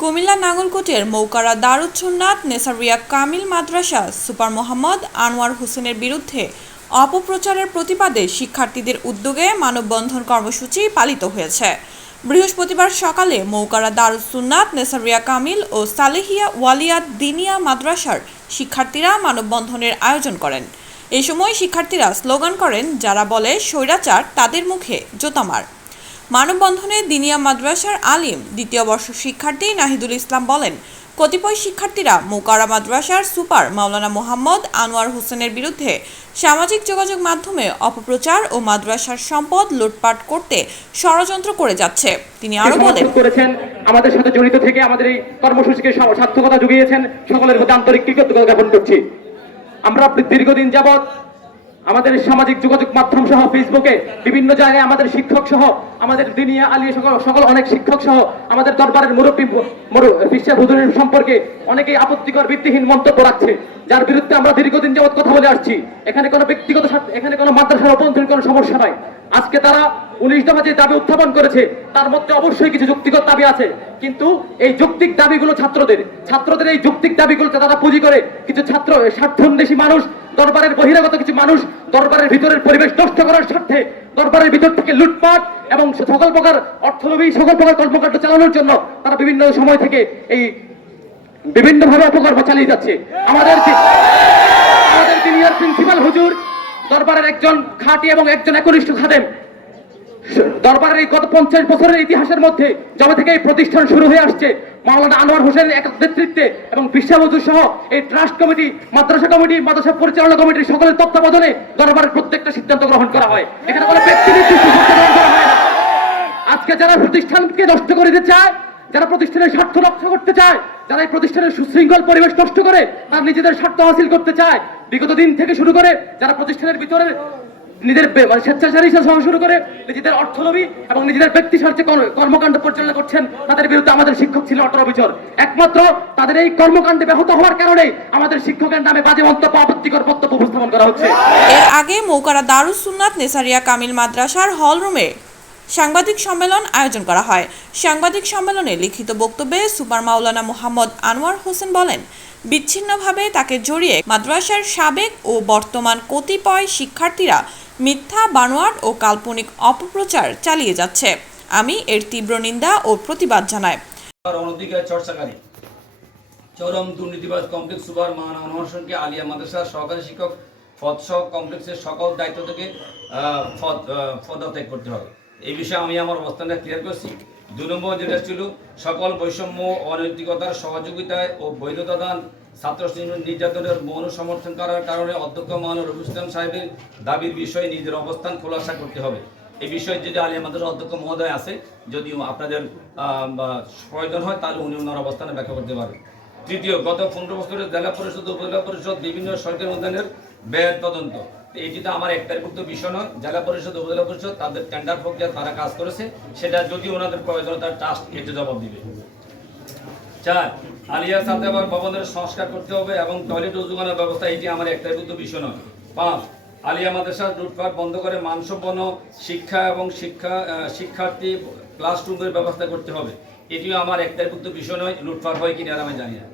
কুমিল্লা নাঙ্গলকোটের মৌকারা দারুচ্ছুন্নাথ, নেসারিয়া কামিল মাদ্রাসা, সুপার মোহাম্মদ আনোয়ার হোসেনের বিরুদ্ধে অপপ্রচারের প্রতিবাদে শিক্ষার্থীদের উদ্যোগে মানববন্ধন কর্মসূচি পালিত হয়েছে। বৃহস্পতিবার সকালে মৌকারা দারুসুন্নাথ নেসারিয়া কামিল ও সালেহিয়া ওয়ালিয়াত দিনিয়া মাদ্রাসার শিক্ষার্থীরা মানববন্ধনের আয়োজন করেন। এই সময় শিক্ষার্থীরা স্লোগান করেন, যারা বলে, স্বৈরাচার তাদের মুখে জোতামার। মানববন্ধনে দিনিয়া মাদ্রাসার আলিম দ্বিতীয় বর্ষ শিক্ষার্থী নাহিদুল ইসলাম বলেন কতিপয় শিক্ষার্থীরা মোকারা মাদ্রাসার সুপার মাওলানা মোহাম্মদ আনোয়ার হোসেনের বিরুদ্ধে সামাজিক যোগাযোগ মাধ্যমে অপপ্রচার ও মাদ্রাসার সম্পদ লুটপাট করতে ষড়যন্ত্র করে যাচ্ছে। তিনি আরও বলেন করেছেন আমাদের সাথে জড়িত থেকে আমাদের এই কর্মসূচিকে সার্থকতা জুগিয়েছেন সকলের প্রতি আন্তরিক কৃতজ্ঞতা জ্ঞাপন করছি। আমরা দীর্ঘদিন যাবৎ আমাদের সামাজিক যোগাযোগ মাধ্যম সহ ফেসবুকে বিভিন্ন জায়গায় আমাদের শিক্ষক সহ, আমাদের দিনিয়া আলিয়া সকল সকল অনেক শিক্ষক সহ, আমাদের দরবারের মুরব্বী বিশ্বের হুজুরের সম্পর্কে অনেকেই আপত্তিকর, ভিত্তিহীন মন্তব্য রাখছে, যার বিরুদ্ধে আমরা দীর্ঘদিন যাবৎ কথা বলে আসছি। এখানে কোনো ব্যক্তিগত এখানে কোনো মাদ্রাসার অভ্যন্তরীণ কোনো সমস্যা নাই। আজকে তারা উনিশ দফা যে দাবি উত্থাপন করেছে, তার মধ্যে অবশ্যই কিছু যুক্তিগত দাবি আছে। কিন্তু এই যৌক্তিক দাবিগুলো ছাত্রদের ছাত্রদের এই যৌক্তিক দাবিগুলোকে তারা পুঁজি করে কিছু ছাত্র স্বার্থন্বেষী মানুষ দরবারের বহিরাগত কিছু মানুষ দরবারের ভিতরের পরিবেশ নষ্ট করার স্বার্থে দরবারের ভিতর থেকে লুটপাট এবং সকল প্রকার অর্থলোভী, সকল প্রকার কর্মকাণ্ড চালানোর জন্য তারা বিভিন্ন সময় থেকে এই বিভিন্নভাবে অপকর্ম চালিয়ে যাচ্ছে। আমাদের আমাদের সিনিয়র প্রিন্সিপাল হুজুর, দরবারের একজন খাঁটি এবং একজন একনিষ্ঠ খাদেম, দরবারের এই গত পঞ্চাশ বছরের ইতিহাসের মধ্যে যবে থেকে এই প্রতিষ্ঠান শুরু হয়ে আসছে। মাওলানা আনোয়ার হোসেনের নেতৃত্বে এবং বিশ্বাবধু সহ এই ট্রাস্ট কমিটি, মাদ্রাসা কমিটি, মাদ্রাসা পরিচালনা কমিটির সকলের তত্ত্বাবধানে দরবারের প্রত্যেকটা সিদ্ধান্ত গ্রহণ করা হয়। এখানে কোনো ব্যক্তি নির্দিষ্ট গ্রহণ করা হয় আজকে যারা প্রতিষ্ঠানকে নষ্ট করে দিতে চায়, যারা প্রতিষ্ঠানের স্বার্থ রক্ষা করতে চায়, যারা এই প্রতিষ্ঠানের সুশৃঙ্খল পরিবেশ নষ্ট করে তার নিজেদের স্বার্থ হাসিল করতে চায়, বিগত দিন থেকে শুরু করে যারা প্রতিষ্ঠানের ভিতরে নিজেদের বে- মানে স্বেচ্ছাচারী হিসেবে শুরু করে নিজেদের অর্থলোভী এবং নিজেদের ব্যক্তি স্বার্থে কর্মকাণ্ড পরিচালনা করছেন তাদের বিরুদ্ধে আমাদের শিক্ষক ছিল অটল বছর একমাত্র তাদের এই কর্মকাণ্ডে ব্যাহত হওয়ার কারণে আমাদের শিক্ষকের নামে বাজে মন্তব্য, আপত্তিকর বক্তব্য উপস্থাপন করা হচ্ছে। এর আগে মৌকারা দারুস সুন্নাত নেসারিয়া কামিল মাদ্রাসার হলরুমে সাংবাদিক সম্মেলন আয়োজন করা হয়। সাংবাদিক সম্মেলনে লিখিত বক্তব্যে সুপার মাওলানা মোহাম্মদ আনোয়ার হোসেন বলেন বিচ্ছিন্নভাবে তাকে জড়িয়ে মাদ্রাসার সাবেক ও বর্তমান কতিপয় শিক্ষার্থীরা মিথ্যা বানোয়াট ও কাল্পনিক অপপ্রচার চালিয়ে যাচ্ছে। আমি এর তীব্র নিন্দা ও প্রতিবাদ জানাই। চর্চাকারী চরম দুর্নীতিবাজ কমপ্লেক্স সুপার অনশনকে আলিয়া মাদ্রাসার সহকারী শিক্ষক পদসহ কমপ্লেক্সের সকল দায়িত্ব থেকে আহ, পদত্যাগ করতে হবে। এই বিষয়ে আমি আমার অবস্থানটা ক্লিয়ার করছি। দুই নম্বর যেটা ছিল, সকল বৈষম্য, অনৈতিকতার সহযোগিতায় ও বৈধতা দান ছাত্র নির্যাতনের মৌন সমর্থন করার কারণে অধ্যক্ষ মান রবি ইসলাম সাহেবের দাবির বিষয়ে নিজের অবস্থান খোলাসা করতে হবে। এই বিষয়ে যদি আলিয়া আমাদের অধ্যক্ষ মহোদয় আছে যদি আপনাদের প্রয়োজন হয়, তাহলে উনি ওনার অবস্থানে ব্যাখ্যা করতে পারেন। তৃতীয়, গত পনেরো বছরের জেলা পরিষদ, উপজেলা পরিষদ, বিভিন্ন সরকারি অনুদানের ব্যয় তদন্ত। এটি তো আমার একটারভুক্ত বিষয় নয় জেলা পরিষদ, উপজেলা পরিষদ, তাদের টেন্ডার প্রক্রিয়া তারা কাজ করেছে। সেটা যদি ওনাদের প্রয়োজন তার ট্রাস্ট এটি জবাব দিবে। চার, আলিয়া সাতেবার ভবনের সংস্কার করতে হবে এবং টয়লেট উজুগানের ব্যবস্থা, এটি আমার একটারভুক্ত বিষয় নয় পাঁচ, আলিয়া মাদ্রাসার লুটপাট বন্ধ করে মানসম্পন্ন শিক্ষা এবং শিক্ষা শিক্ষার্থী ক্লাসরুমের ব্যবস্থা করতে হবে। এটিও আমার একটারভুক্ত বিষয় নয় লুটপাট হয় কিনা আমি জানি না।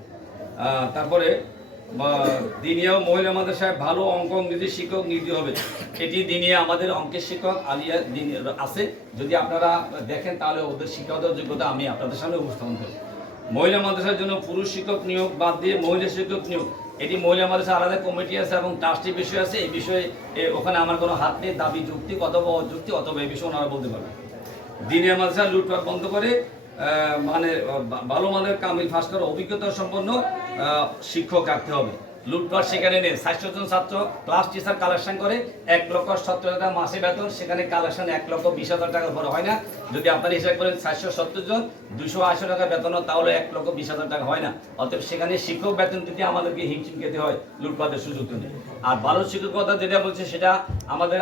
তারপরে দিনিয়া ও মহিলা মাদ্রাসায় ভালো অঙ্ক ইংরেজি শিক্ষক নিতে হবে। এটি দিনিয়া আমাদের অঙ্কের শিক্ষক আলিয়া আছে। যদি আপনারা দেখেন তাহলে ওদের শিক্ষকতার যোগ্যতা আমি আপনাদের সামনে উপস্থাপন করি মহিলা মাদ্রাসার জন্য পুরুষ শিক্ষক নিয়োগ বাদ দিয়ে মহিলা শিক্ষক নিয়োগ। এটি মহিলা মাদ্রাসা আলাদা কমিটি আছে এবং ট্রাস্টি বিষয় আছে। এই বিষয়ে ওখানে আমার কোনো হাত নেই, দাবি, যুক্তি অথবা অযুক্তি অথবা এই বিষয়ে ওনারা বলতে পারবে দিনের মাদ্রাসা লুটপাট বন্ধ করে মানে ভালো মানের কামিল ফাস্টার অভিজ্ঞতা সম্পন্ন শিক্ষক রাখতে হবে। লুটপাট সেখানে নেই। ষাটশো জন ছাত্র ক্লাস টিচার কালেকশন করে এক লক্ষ সত্তর হাজার মাসে বেতন, সেখানে কালেকশন এক লক্ষ বিশ হাজার টাকার পরে হয় না। যদি আপনারা হিসাব করেন সাতশো সত্তর জন, দুশো আশি টাকা বেতন তাহলে এক লক্ষ বিশ হাজার টাকা হয় না। অতএব সেখানে শিক্ষক বেতন দিতে আমাদেরকে হিমশিম খেতে হয়, লুটপাটের সুযোগ নেই। আর ভালো শিক্ষকতা যেটা বলছে, সেটা আমাদের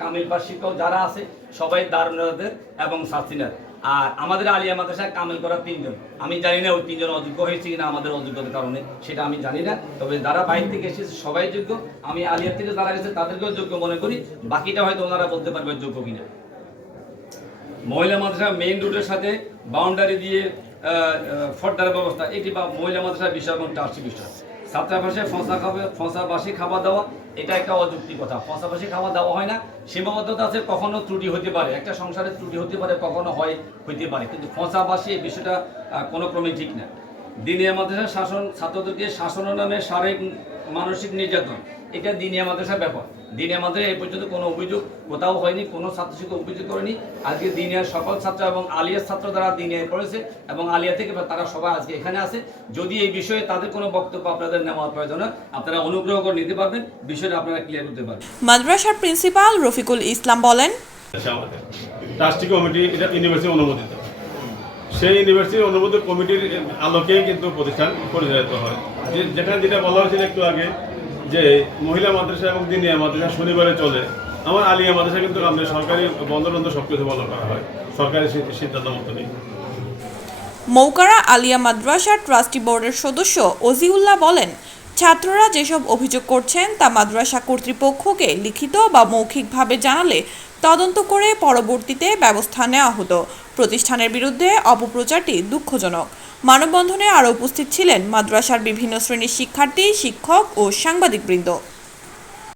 কামিল পাস শিক্ষক যারা আছে, সবাই দারুণদের এবং শাস্তিনার আর আমাদের আলিয়া মাদ্রাসায় কামেল করা তিনজন। আমি জানি না ওই তিনজন অযোগ্য হয়েছে কিনা আমাদের অযোগ্যতার কারণে, সেটা আমি জানি না। তবে যারা বাইরে থেকে এসেছে, সবাই যোগ্য। আমি আলিয়ার থেকে যারা এসেছে, তাদেরকেও যোগ্য মনে করি। বাকিটা হয়তো ওনারা বলতে পারবে যোগ্য কিনা। মহিলা মাদ্রাসা মেইন রোডের সাথে বাউন্ডারি দিয়ে ফর্দার ব্যবস্থা। এটি বা মহিলা মাদ্রাসার বিষয় এবং টার্সি বিষয় ছাত্রাবাসে ফসা খাবে, ফসাবাসী খাবার দেওয়া, এটা একটা অযুক্তি কথা। ফসাবাসী খাবার দেওয়া হয় না, সীমাবদ্ধতা আছে, কখনো ত্রুটি হতে পারে। একটা সংসারে ত্রুটি হতে পারে, কখনো হয়, হইতে পারে। কিন্তু ফসাবাসী এই বিষয়টা কোনো ক্রমে ঠিক না। দিনে আমাদের শাসন, ছাত্রদেরকে শাসনের নামে শারীরিক, মানসিক নির্যাতন এটা দিনিয়া মাদ্রাসার ব্যাপার। দিনিয়া মাদ্রাসা এই পর্যন্ত কোনো অভিযোগ কোথাও হয়নি কোনো ছাত্র শিক্ষক অভিযোগ করেনি। আজকে দিনিয়ার সকল ছাত্র এবং আলিয়ার ছাত্র যারা দিনিয়ায় পড়েছে এবং আলিয়া থেকে তারা সবাই আজকে এখানে আছে। যদি এই বিষয়ে তাদের কোনো বক্তব্য আপনাদের নেওয়ার প্রয়োজন হয় আপনারা অনুগ্রহ করে নিতে পারবেন বিষয়টা আপনারা ক্লিয়ার করতে পারবেন। মাদ্রাসার প্রিন্সিপাল রফিকুল ইসলাম বলেন ট্রাস্টি কমিটি এটা ইউনিভার্সিটি অনুমোদিত। সেই ইউনিভার্সিটি অনুমোদিত কমিটির আলোকে কিন্তু প্রতিষ্ঠান পরিচালিত হয়। যেখানে যেটা বলা হয়েছিল একটু আগে যে মহিলা মাদ্রাসা এবং দিনিয়া মাদ্রাসা শনিবারে চলে, আমার আলিয়া মাদ্রাসা কিন্তু আমাদের সরকারি বন্ধ বন্ধ সব কিছু বন্ধ করা হয়, সরকারি সিদ্ধান্ত মতো নেই। মৌকারা আলিয়া মাদ্রাসার ট্রাস্টি বোর্ডের সদস্য অজিউল্লাহ বলেন, ছাত্ররা যেসব অভিযোগ করছেন তা মাদ্রাসা কর্তৃপক্ষকে লিখিত বা মৌখিকভাবে জানালে তদন্ত করে পরবর্তীতে ব্যবস্থা নেওয়া হতো। প্রতিষ্ঠানের বিরুদ্ধে অপপ্রচারটি দুঃখজনক। মানববন্ধনে আরও উপস্থিত ছিলেন মাদ্রাসার বিভিন্ন শ্রেণির শিক্ষার্থী, শিক্ষক ও সাংবাদিকবৃন্দ।